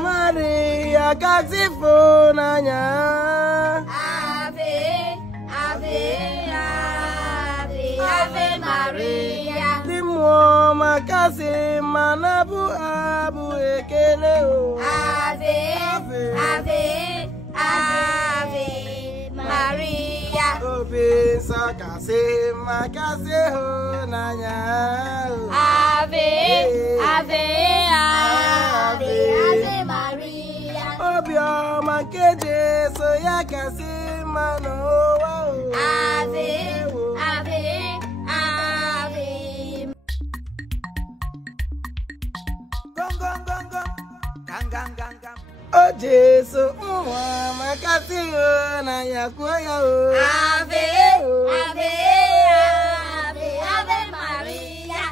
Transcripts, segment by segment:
Maria Gaxifonanya. Ave, Ave, Ave, Ave Maria. Dimwo makasi manabu abu ekele o. Ave, Ave, Ave Maria. Obi sakase makase ho nanya. Ave, Ave, Ave, Ave Maria. Obi o makeje so yakase mano. Ave, Ave, Ave. Gong gong gong gong. Gang gang gang gang. Oh Jesus, makasi ho nanya kuya o. Ave, Ave, Ave, Ave Maria.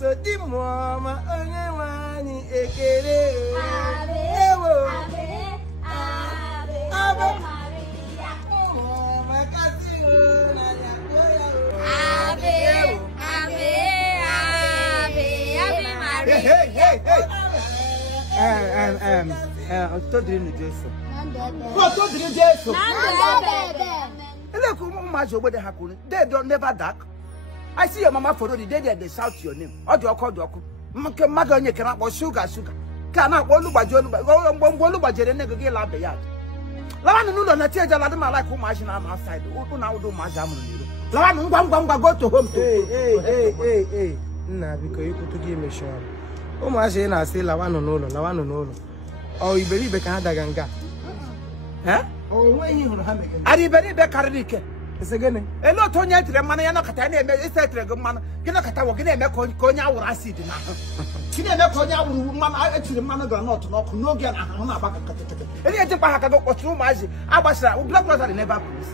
So di mama onye wani ekele Ave, ewo Ave, Ave, Ave Maria. mama kasi na ya koya Ave, Ave, Ave, Ave Maria. Hey Otodiri ni Jesu Otodiri Jesu Ele ko mo ma jogbo de hakuri they don't never dark. I see your mama photo the day they shout your name. Odoku. Make magonye kana po sugar. Kana po olugbaje olugbaje ne gege la be yard. Lawa nu no na tie ala de ma like ma na am outside. Who na do ma jam no ni. Lawa nu ngwa go to home. Hey. Nna biko ikutu gi me sure. O ma je na say lawa no no. O iberibe ka daga nga. Eh? O nwe huru ha mege. Ari iberibe karike. Isegene elo to nya tire mana ya no kata na eme isa tire go mana gina kata wo gina eme ko nya awura acid na gina eme ko nya awuru mana a tire mana go not no ko no gina ha na abaka kata eli e tipa ha ka go otu maaji agbasira black brother never close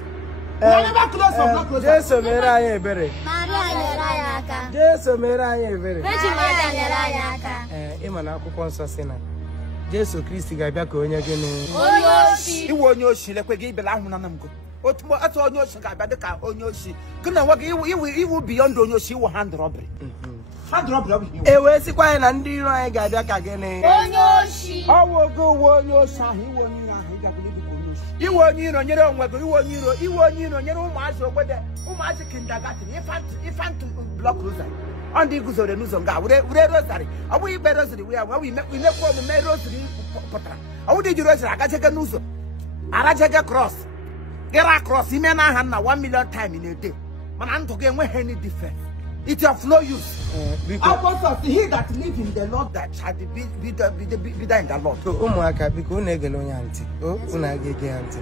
never close. Jesus mere anyị ebere Maria nyere anyị aka. Jesus mere anyị ebere Virgin Maria nyere anyị aka. Ịma na akwụkwọ nsọ sị na Jesu Kristi ga-abịa ka onye gịnị Onye oshi. iwe onye oshi lekwe gị ibela ahụ na mgo otu atụ onye oshi ga-abịa dị ka onye oshi gịna nwa gị iwu beyond onye oshi iwu hand robbery ewe sikwa anyị na ndị iro anyị ga-abịa ka gịnị Onye oshi. ọwụ ogo uwe onye oshi ahụ iwe onye iro ahụ ịgabụrụ ibu onye oshi iwe onye iro nyere onwe gị iwe onye iro nyere ụmụazị ogbede ụmụazị kindergarten ifantụ blọk rosary ọ ndị guzoro n'ụzọ nga were rosary ọ bụghị ikpe rosary wee imekwa omume rosary pụtara ọ bụghị iji rosary agajege n'ụzọ arajege cross get across ime na aha na 1 million time in a day mana ndụ gị enweghị any defense it's of no use because he that live in the Lord that shall be there in the Lord. Ụmụaka biko unu egele onye ntị unu aga-ege ya ntị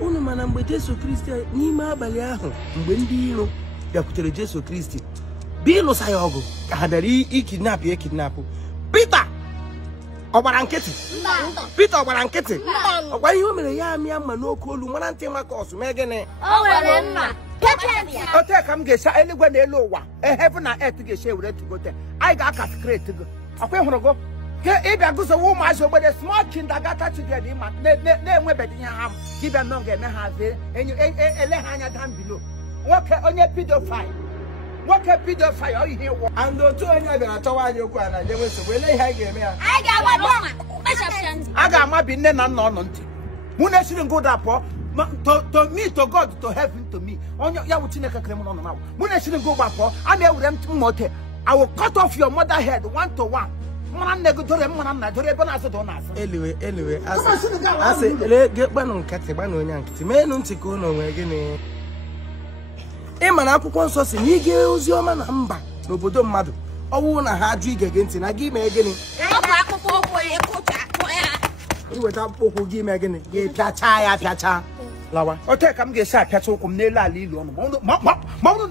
unu mana mgbe Jesu Kristi n'ime abalị ahụ mgbe ndị iro bịakwutere Jesu Kristi bụ ịlụsa ya ọgụ ka ha bịara ikidnapụ Pita ọgbara nkịtị Pita ọgbara nkịtị ọgwa ihe o mere ya amịa mma n'oke olu mara ntị maka ọsụ mee gịnị O nwere mma. ote ka m ga-esa eluigwe na elu ụwa heaven na earth ga-esi ewere tugote anyị ga-aka skreti gị ọkwa ịhụrụ gị ka ịbịa gụzowe ụmụazị ogbede small kindergarten children ịma na-enwebeghị ihe ha dibịa nọ ga-eme ha ele ha anya down below nwoke onye pedophile ọ ihe ịwụ and otu onye bịara chọwa anyị okwu a na njewe nsogbu ele ihe anyị ga-eme ya Anyị ga-agba mma. a ga-amabi nne na nna ọnụ ntị mụ na-esiri ngụda pụọ to me to God to heaven to me onye ya wụ Chineke kere m n'ọnụ na mụ na-esiri ngụda pụọ a na-ewere mmote I will cut off your mother head 1 to 1 mara nne gị dore mara nna dore ebe na-asụ dọ na-asụ eliwe asị ele gbanụ nkịtị gbanụ onye nkịtị meenụ ntị ka unu nwee gịnị ị ma na akwụkwọ nsọ si na ige ozi ọma na mba n'obodo mmadụ ọwụ na ha ajụ ige gị ntị na gị mee gịnị iweta akpụkpọ ụkwụ gị mee gịnị gị pịacha ya pịacha lawa ote ka m ga-esi apịacha ụkwụ m n'elu ala ilu ọnụ ma ọnụ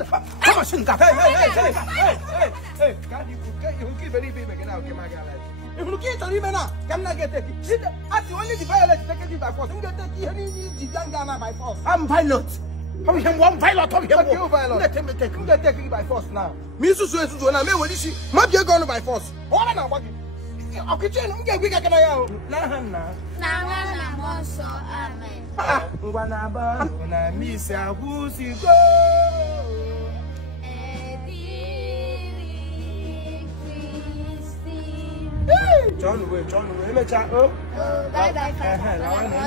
ịhụrụ ka ị chọrọ ime na ka m na-ga-ete gị atị onye ji violet teke gị by force. I'm going to take you by force. I'm pilot. One pilot of him. I'm going to take you by force now. Me so na me wodi shi. Ma bia go by force. Wala na gbagi. Okiche no nge gwi kakana ya o. Na hanna. Na monso amen. Ngwa na ba na miss agusi go. John, emecha o. Bye bye.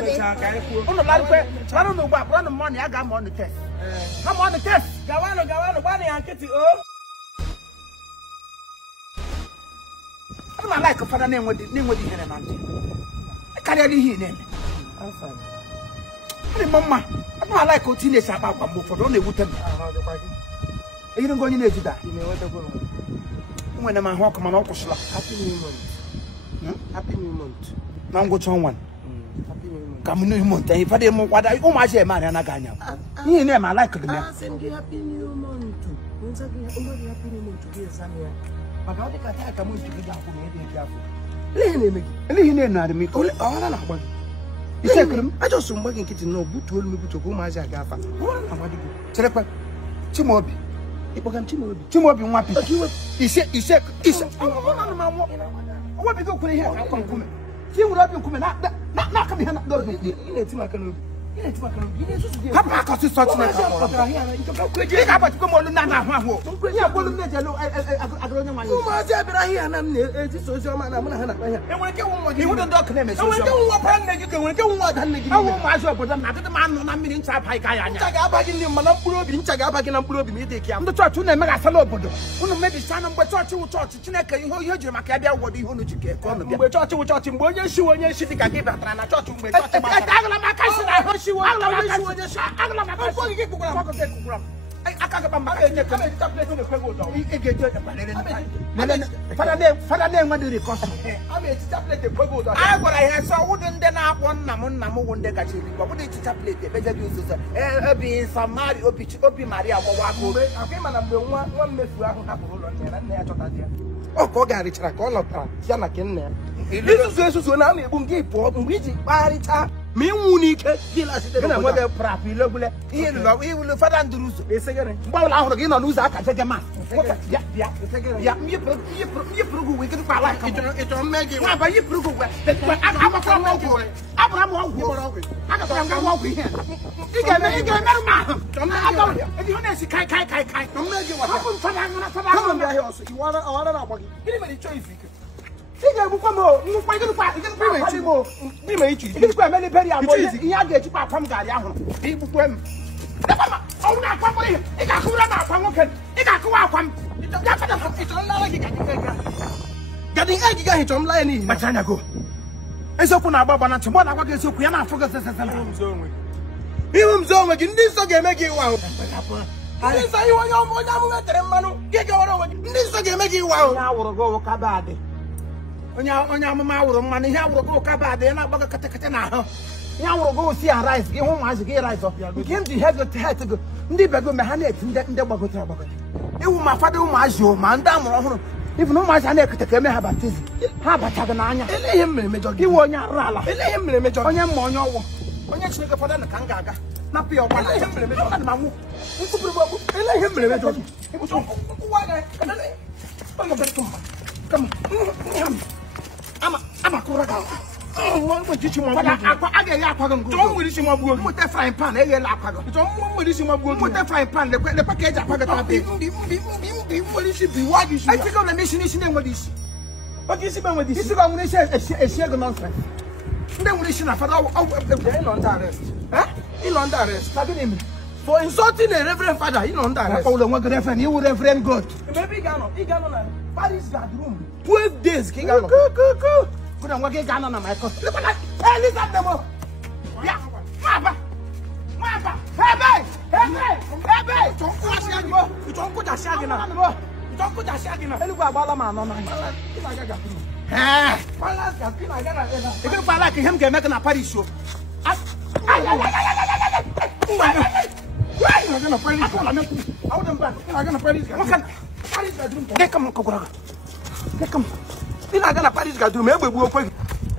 Emecha ka eku. Uno la pe, la no gba, bro no money aga mo on the test. Come on the test. Gawano, gba ni anketi o. I don't like a father name with the here man. I carry here name. Mama, I don't like what teenage about one for only wooden. You don't go in that. You know what to go. When I'm a hawk, my uncle happy new month. Happy new month. Now go to one. Happy new month. Come new month. If I didn't what I oh my man and I got you. You name I like it. Send you happy new month. When's happy new month to be a son here? I got the attack. I'm going to be careful. I just some working kitchen. No, but told me to go my Zagafa. What Timobi. It became Timobi. He said, what we go put here? You would have been coming out. Not coming here. Papa, because it's such a matter. Father name what do you cost? I'm a teacher plate the progo. I what I saw wouldn't then up one namu one day catching. But what did teacher plate the better uses? Being some Mari Opi Maria Wawaku. I came and I'm the one mess you have on there and there to oh, Koga Richard, call up Yana Ken. This is when I'm a bungie poor, which is me unique, whether Prapi, Logule, he will father and do a second. Well, I'm going to lose that. I take a mask. Yeah, you prove we can like it don't make it. But you prove I'm a from Abraham won't I got walk here. You can make a man. If you want to kai, don't make it what happened. You want to order anybody choice. You come on, you find the party. You may eat you. Many penny. I get you back from Gadiano. People swim. Oh, not properly. It got cool about one. It got cool out one. It's all like getting egg got hit on Lenny. But I go. And so for now, Bob, and tomorrow I get so quick. I forgot this. Even so, making this again, make it wow. I say you want your money. Get over this again, make it wow. Now we'll go Cabadi. On your mamma, money, how will go Cabadi and I bug a catacana. Now we'll go see a rice, give home as a gay rice of you. Came to have the head to go. Never go behind it in the Bogota. You my father, my show, man, down. If no much I never take a baptism. How about Tagananya? Let him, you want your rala. Let him, on your mono. On your sugar for the Kangaga. Not be your one. Let him, I'm a Kuraga. Oh, what did you want? I get Yapagan. Don't wish him with a frying pan, a lapago. Don't wish him with a frying pan, the package of Pagapi. I think on the mission is in with this. What is it with this? This is when they say a share nonsense. Then we listen for our arrest. Huh? In on the arrest. For insulting a reverend father, in on the arrest. Oh, the one reverend, you would reverend God. Maybe Gano, Paris got room. 12 days, King. Go. Good on what Gano on my cost. Look at that. Hey, listen at them. Yeah. Mapa. Hey, don't put a shaggy. You don't put a shaggy. You don't put a shaggy. Look at Balaman on my if you like him, can make an Paris show. I'm going to pray. I'm going to pray. Come on, Coca. Come. You're not going to Paris. Got to remember.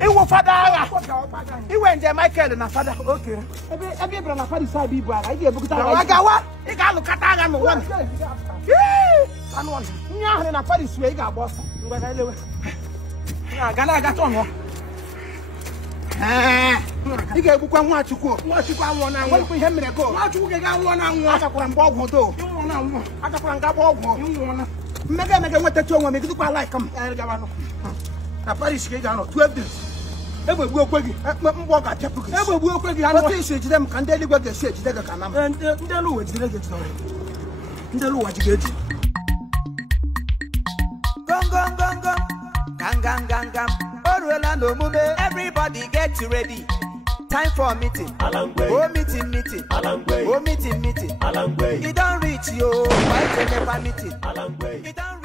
Iwo father. Iwe nje Michael na father. Okay. Ebe bra na fadi sa bi bu ara. Ige bukuta ara. Wagawa. I ga lukata aga no one. Anu one. Nya hane na fadi suwe I ga boss. Ngwa na lewe. Na ga na ga to no. Ige ebukwa nwa Chukwu. Nwa Chukwu anwo na anwo. Ihe mere go. Nwa Chukwu ga anwo na anwo. Atakwara mgbe ọgwụ do. Anwo na anwo. Atakwara nga ọgwụ. Anwo na. Mmega nweta chi onwe m gidukwa like am. Gawa no. Na Paris ka ị ga no 12 days. Egbegbu okwe gị. Mgbe ọ ga-achapụ gị. Egbegbu okwe gị. Otu isi ejide m ka ndị eluigwe ga-esi ejide gị ka na m. Ndị elu ụwa jidere gị ejide. Ndị elu ụwa ji ga-eji. Gong gong gong gong. Gang gang gang gang. Oruela no mume. Everybody get ready. Time for meeting. Oh meeting meeting. Oh meeting meeting. It don't reach you. Why you never meeting? It don't